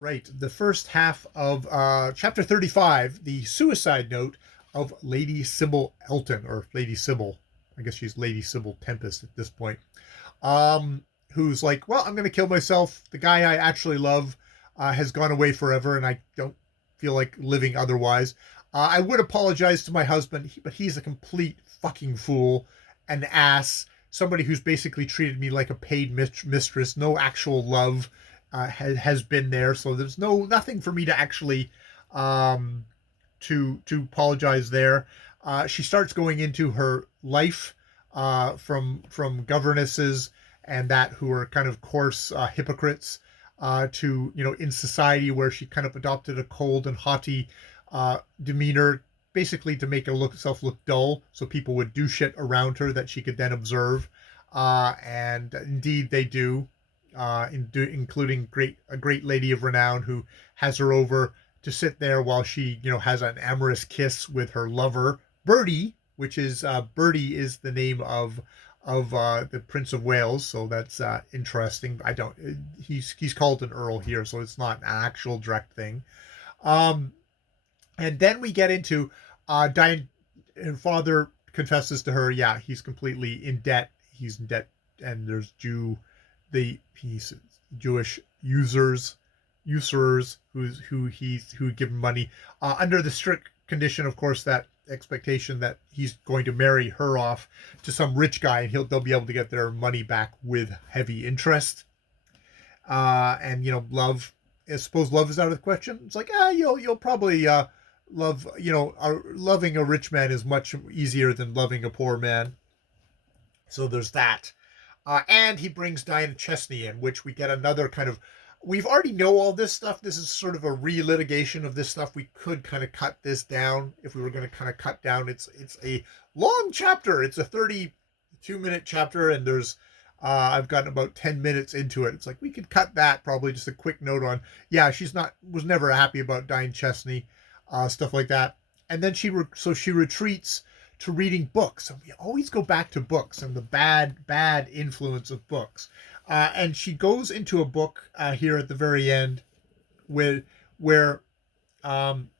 Right. The first half of chapter 35, the suicide note of Lady Sybil Elton, or Lady Sybil. I guess she's Lady Sybil Tempest at this point. Who's like, well, I'm going to kill myself. The guy I actually love has gone away forever, and I don't feel like living otherwise. I would apologize to my husband, but he's a complete fucking fool, an ass, somebody who's basically treated me like a paid mistress. No actual love has been there, so there's nothing for me to actually um, to apologize there. She starts going into her life from governesses and that who are kind of coarse hypocrites to in society where she kind of adopted a cold and haughty demeanor, basically to make herself look dull, so people would do shit around her that she could then observe, and indeed they do. Including a great lady of renown who has her over to sit there while she, has an amorous kiss with her lover, Bertie, which is Bertie is the name of the Prince of Wales, so that's interesting. I don't. He's called an earl here, so it's not an actual direct thing. Um, and then we get into Diane. Her father confesses to her, yeah, he's completely in debt. He's in debt, and there's he's Jewish usurers who give him money under the strict condition, of course, that expectation that he's going to marry her off to some rich guy, and they'll be able to get their money back with heavy interest. And love. I suppose love is out of the question. It's like you'll probably love. Loving a rich man is much easier than loving a poor man. So there's that. And he brings Diana Chesney in, which we get another kind of. We've already know all this stuff. This is sort of a re-litigation of this stuff. We could kind of cut this down if we were going to kind of cut down. It's a long chapter. It's a 32-minute chapter, and there's I've gotten about 10 minutes into it. It's like we could cut that probably. Just a quick note on, yeah, was never happy about Diane Chesney, stuff like that. And then she retreats to reading books. And we always go back to books and the bad influence of books. And she goes into a book here at the very end where um,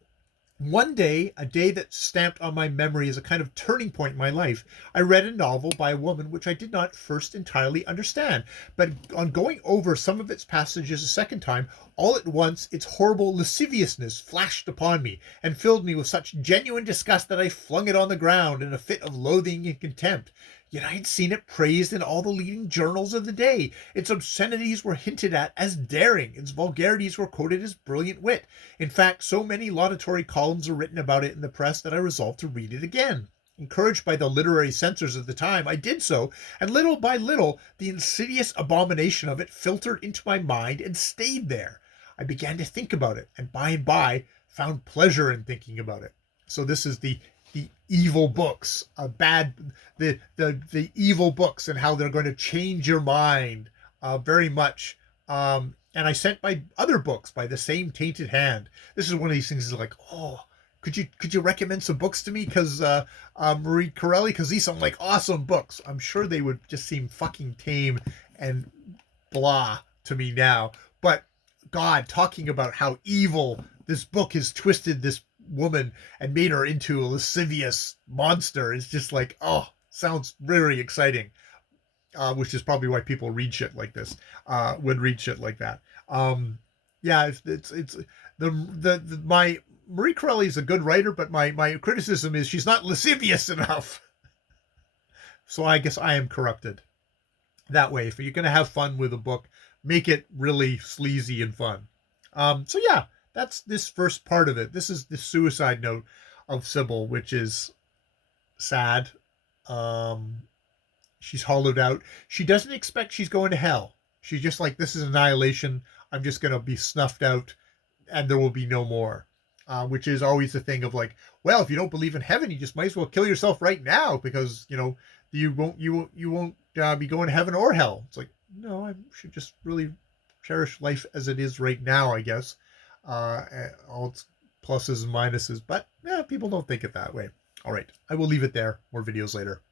one day, a day that's stamped on my memory as a kind of turning point in my life, I read a novel by a woman which I did not first entirely understand. But on going over some of its passages a second time, all at once its horrible lasciviousness flashed upon me and filled me with such genuine disgust that I flung it on the ground in a fit of loathing and contempt. Yet I had seen it praised in all the leading journals of the day. Its obscenities were hinted at as daring, its vulgarities were quoted as brilliant wit. In fact, so many laudatory columns were written about it in the press that I resolved to read it again. Encouraged by the literary censors of the time, I did so, and little by little the insidious abomination of it filtered into my mind and stayed there. I began to think about it, and by found pleasure in thinking about it. So this is the evil books, the evil books, and how they're going to change your mind very much. And I sent my other books by the same tainted hand. This is one of these things. Is like, oh, could you recommend some books to me? Because Marie Corelli, because these sound like awesome books. I'm sure they would just seem fucking tame and blah to me now. But God, talking about how evil this book has twisted this woman and made her into a lascivious monster is just like, oh, sounds very exciting. Which is probably why people read shit like this, would read shit like that. Yeah, it's the my Marie Corelli is a good writer, but my criticism is she's not lascivious enough. So I guess I am corrupted that way. If you're gonna have fun with a book, make it really sleazy and fun. So yeah, that's this first part of it. This is the suicide note of Sybil, which is sad. Um, she's hollowed out. She doesn't expect she's going to hell. She's just like, this is annihilation. I'm just going to be snuffed out and there will be no more. Which is always the thing of like, well, if you don't believe in heaven, you just might as well kill yourself right now because, you won't be going to heaven or hell. It's like, no, I should just really cherish life as it is right now, I guess. All its pluses and minuses, but yeah, people don't think it that way. All right, I will leave it there. More videos later.